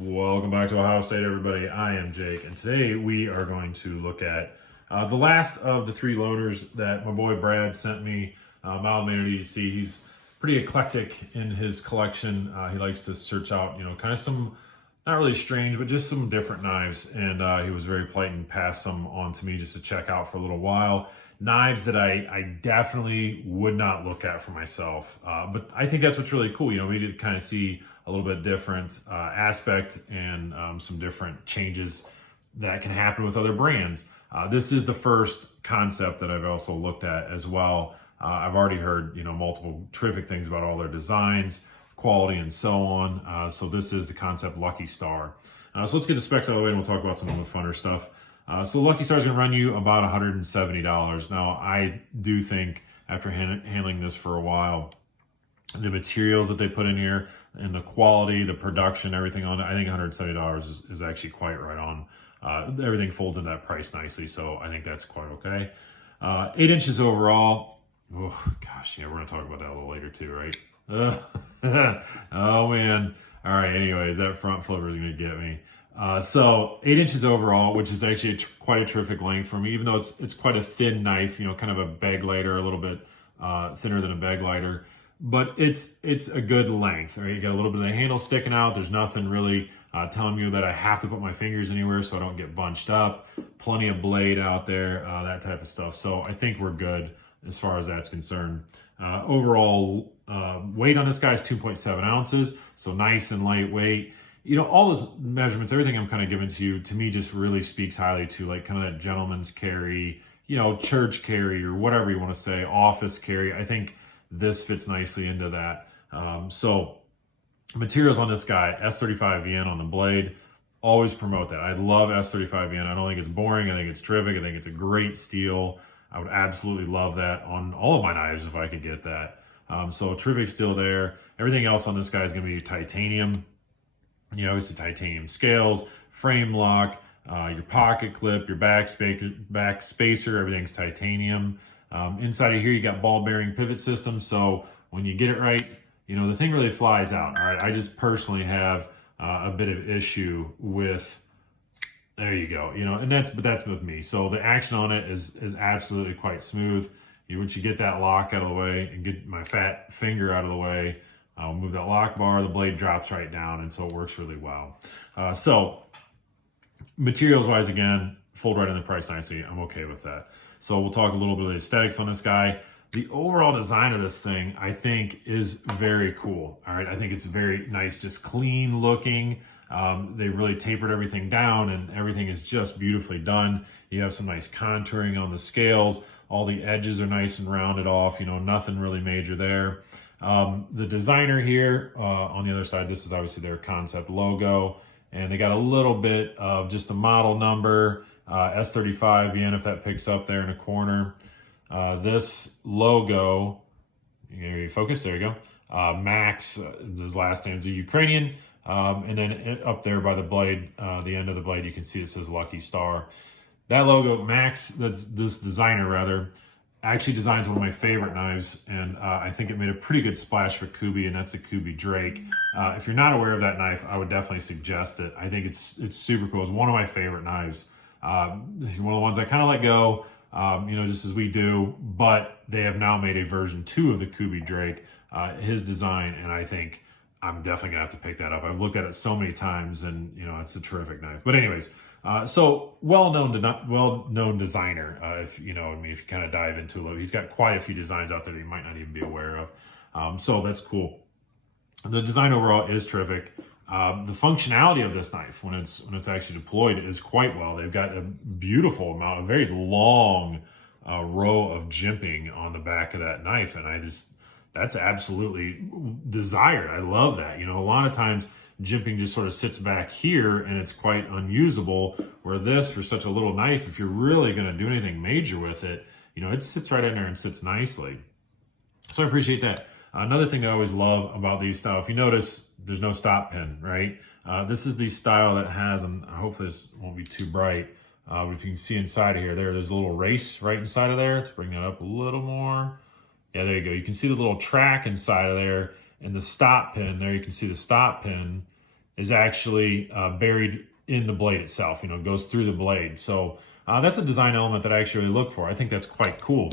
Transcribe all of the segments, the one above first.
Welcome back to Ohio State, everybody. I am Jake, and today we are going to look at the last of the three loaners that my boy Brad sent me. Mild mannered EDC. He's pretty eclectic in his collection. He likes to search out, kind of some, not really strange, but just some different knives. And he was very polite and passed some on to me just to check out for a little while. Knives that I definitely would not look at for myself. But I think that's what's really cool. We did kind of see a little bit different aspect and some different changes that can happen with other brands. This is the first Kansept that I've also looked at as well. I've already heard, multiple terrific things about all their designs, quality, and so on. So this is the Kansept Lucky Star. So let's get the specs out of the way and we'll talk about some of the funner stuff. So Lucky Star is going to run you about $170. Now, I do think after handling this for a while, the materials that they put in here and the quality, the production, everything on it, I think $170 is actually quite right on. Everything folds in that price nicely, so I think that's quite okay. 8 inches overall. Oh, gosh, yeah, we're going to talk about that a little later too, right? Oh, man. All right, anyways, that front flipper is going to get me. So 8 inches overall, which is actually quite a terrific length for me, even though it's quite a thin knife, kind of a bag lighter, a little bit thinner than a bag lighter, but it's a good length. Right? You got a little bit of the handle sticking out. There's nothing really telling me that I have to put my fingers anywhere so I don't get bunched up. Plenty of blade out there, that type of stuff. So I think we're good as far as that's concerned. Overall weight on this guy is 2.7 ounces, so nice and lightweight. All those measurements, everything I'm kind of giving to you, to me just really speaks highly to like kind of that gentleman's carry, church carry or whatever you want to say, office carry. I think this fits nicely into that. So materials on this guy, S35VN on the blade, always promote that. I love S35VN. I don't think it's boring. I think it's terrific. I think it's a great steel. I would absolutely love that on all of my knives if I could get that. So terrific steel there. Everything else on this guy is going to be titanium. Obviously titanium scales, frame lock, your pocket clip, your back spacer, everything's titanium. Inside of here, you got ball bearing pivot system. So when you get it right, the thing really flies out. All right. I just personally have a bit of issue with, there you go, and that's with me. So the action on it is absolutely quite smooth. Once you get that lock out of the way and get my fat finger out of the way, I'll move that lock bar, the blade drops right down, and so it works really well. So materials-wise, again, fold right in the price nicely. I'm okay with that. So we'll talk a little bit of the aesthetics on this guy. The overall design of this thing, I think, is very cool. All right, I think it's very nice, just clean looking. They've really tapered everything down, and everything is just beautifully done. You have some nice contouring on the scales. All the edges are nice and rounded off. Nothing really major there. The designer here on the other side, this is obviously their Kansept logo, and they got a little bit of just a model number, S35VN, if that picks up there in the corner. This logo, focus, there you go. Max, his last names are Ukrainian, and then up there by the blade, the end of the blade, you can see it says Lucky Star. That logo, Max, that's this designer rather, actually designs one of my favorite knives, and I think it made a pretty good splash for Kubi, and that's the Kubi Drake. If you're not aware of that knife, I would definitely suggest it. I think it's super cool. It's one of my favorite knives. One of the ones I kind of let go, just as we do, but they have now made a version 2 of the Kubi Drake, his design, and I think I'm definitely gonna have to pick that up. I've looked at it so many times, and it's a terrific knife. But anyways, so well-known designer. If you kind of dive into it, he's got quite a few designs out there that you might not even be aware of. So that's cool. The design overall is terrific. The functionality of this knife, when it's actually deployed, is quite well. They've got a beautiful amount, a very long row of jimping on the back of that knife, and that's absolutely desired. I love that. A lot of times jimping just sort of sits back here and it's quite unusable, where this, for such a little knife, if you're really going to do anything major with it, it sits right in there and sits nicely. So I appreciate that. Another thing I always love about these style, if you notice, there's no stop pin, right? This is the style that has, and hopefully this won't be too bright, but if you can see inside of here, there's a little race right inside of there. Let's bring that up a little more. Yeah, there you go. You can see the little track inside of there, and the stop pin there. You can see the stop pin is actually buried in the blade itself, you know, goes through the blade. So that's a design element that I actually really look for. I think that's quite cool.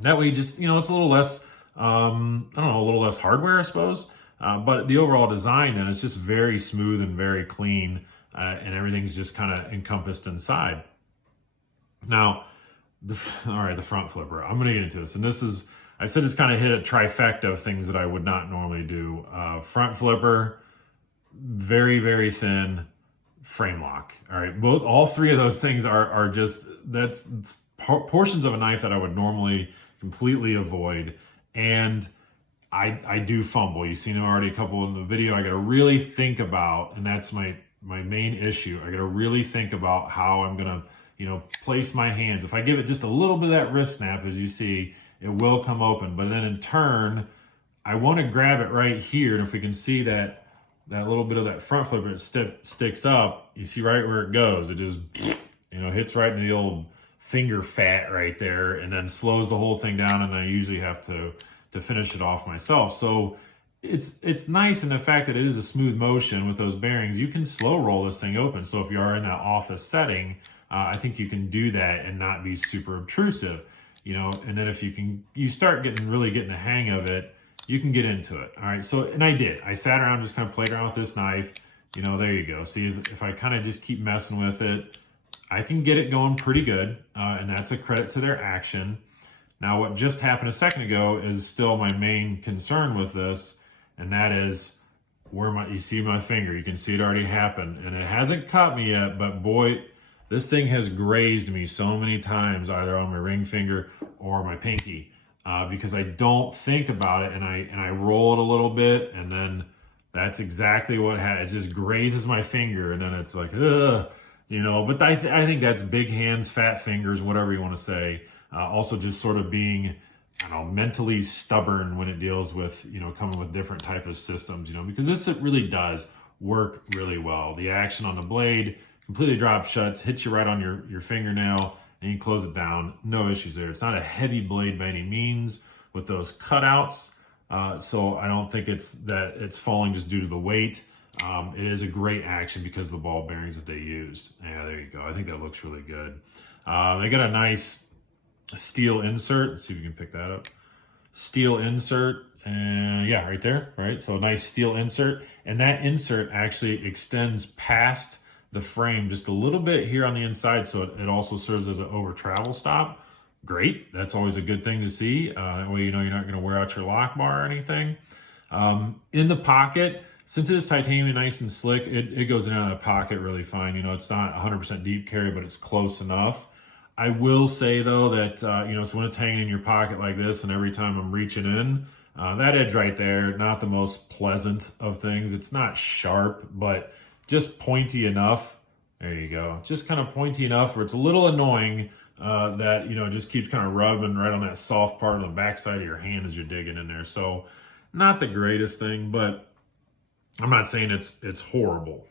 That way, just, you know, it's a little less, I don't know, a little less hardware, I suppose. But the overall design then is just very smooth and very clean, and everything's just kind of encompassed inside. Now, all right, the front flipper. I'm going to get into this, and this is, I said it's kind of hit a trifecta of things that I would not normally do. Front flipper, very, very thin frame lock. All right, all three of those things are just, that's portions of a knife that I would normally completely avoid. And I do fumble. You've seen them already a couple in the video. I got to really think about, and that's my main issue. I got to really think about how I'm going to, you know, place my hands. If I give it just a little bit of that wrist snap, as you see, it will come open. But then in turn, I want to grab it right here. And if we can see that little bit of that front flipper, it sticks up, you see right where it goes. It just, you know, hits right in the old finger fat right there, and then slows the whole thing down. And I usually have to finish it off myself. So it's nice in the fact that it is a smooth motion with those bearings. You can slow roll this thing open. So if you are in that office setting, I think you can do that and not be super obtrusive, you know. And then if you start really getting the hang of it, you can get into it. All right. So, and I did. I sat around, just kind of played around with this knife. You know, there you go. See, if I kind of just keep messing with it, I can get it going pretty good. And that's a credit to their action. Now, what just happened a second ago is still my main concern with this, and that is where you see my finger. You can see it already happened, and it hasn't cut me yet, but boy, this thing has grazed me so many times, either on my ring finger or my pinky, because I don't think about it, and I roll it a little bit, and then that's exactly what happens. It just grazes my finger, and then it's like, ugh, you know. But I think that's big hands, fat fingers, whatever you want to say. Also just sort of being, I don't know, mentally stubborn when it deals with, you know, coming with different type of systems, you know, because this really does work really well. The action on the blade completely drops shut, hits you right on your fingernail, and you close it down. No issues there. It's not a heavy blade by any means with those cutouts. So I don't think it's falling just due to the weight. It is a great action because of the ball bearings that they used. Yeah, there you go. I think that looks really good. They got a nice steel insert. Let's see if you can pick that up. Steel insert, and yeah, right there, right? So a nice steel insert, and that insert actually extends past the frame just a little bit here on the inside, so it also serves as an over travel stop. Great, that's always a good thing to see. That way you know you're not going to wear out your lock bar or anything. In the pocket, since it is titanium, nice and slick, it goes in and out of the pocket really fine. You know, it's not 100% deep carry, but it's close enough. I will say though that, you know, so when it's hanging in your pocket like this and every time I'm reaching in, that edge right there, not the most pleasant of things. It's not sharp, but just pointy enough. There you go. Just kind of pointy enough where it's a little annoying that, you know, it just keeps kind of rubbing right on that soft part of the backside of your hand as you're digging in there. So not the greatest thing, but I'm not saying it's horrible.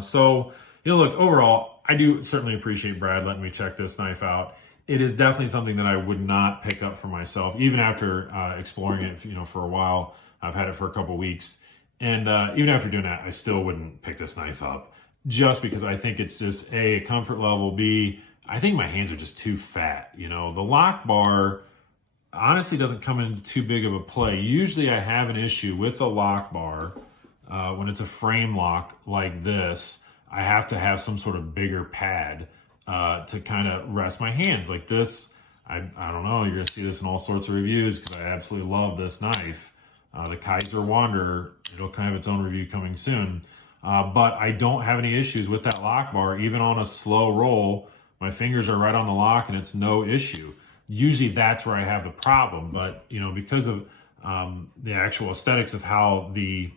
So, you know, look, overall, I do certainly appreciate Brad letting me check this knife out. It is definitely something that I would not pick up for myself, even after exploring it, you know, for a while. I've had it for a couple weeks. And even after doing that, I still wouldn't pick this knife up just because I think it's just A, comfort level, B, I think my hands are just too fat. You know, the lock bar honestly doesn't come into too big of a play. Usually I have an issue with the lock bar when it's a frame lock like this. I have to have some sort of bigger pad to kind of rest my hands like this. I don't know, you're gonna see this in all sorts of reviews because I absolutely love this knife. The Kaiser Wanderer, it'll kind of have its own review coming soon. But I don't have any issues with that lock bar. Even on a slow roll, my fingers are right on the lock and it's no issue. Usually that's where I have the problem, but you know, because of the actual aesthetics of how the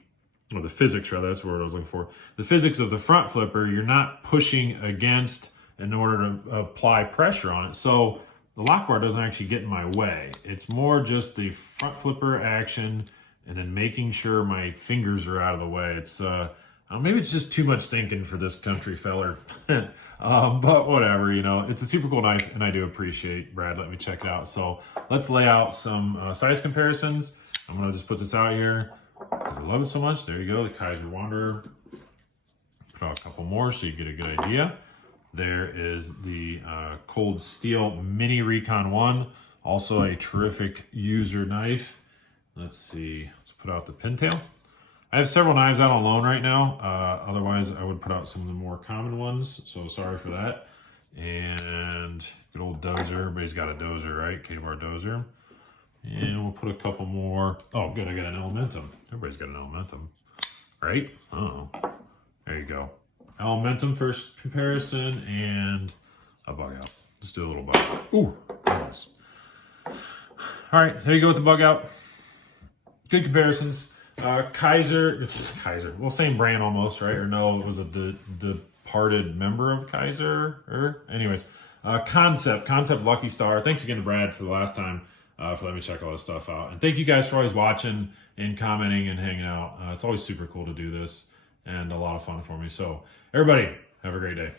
physics, rather, that's the word I was looking for. The physics of the front flipper, you're not pushing against in order to apply pressure on it. So the lock bar doesn't actually get in my way. It's more just the front flipper action and then making sure my fingers are out of the way. It's maybe it's just too much thinking for this country feller. But whatever, you know, it's a super cool knife and I do appreciate Brad letting me check it out. So let's lay out some size comparisons. I'm gonna just put this out here because I love it so much. There you go, the Kaiser Wanderer. Put out a couple more so you get a good idea. There is the Cold Steel Mini Recon 1, also a terrific user knife. Let's see, let's put out the pintail. I have several knives out on loan right now. Otherwise, I would put out some of the more common ones, so sorry for that. And good old dozer. Everybody's got a dozer, right? K-bar dozer. And we'll put a couple more. Oh, good, I got an Elementum. Everybody's got an Elementum, right? Oh, there you go. Elementum first comparison and a bug out. Let's do a little bug out. Ooh, nice. All right, there you go with the bug out. Good comparisons. Kaiser, well, same brand almost, right? Or no, was it the departed member of Kaiser? Anyways, Kansept Lucky Star. Thanks again to Brad for the last time for letting me check all this stuff out. And thank you guys for always watching and commenting and hanging out. It's always super cool to do this and a lot of fun for me. So everybody, have a great day.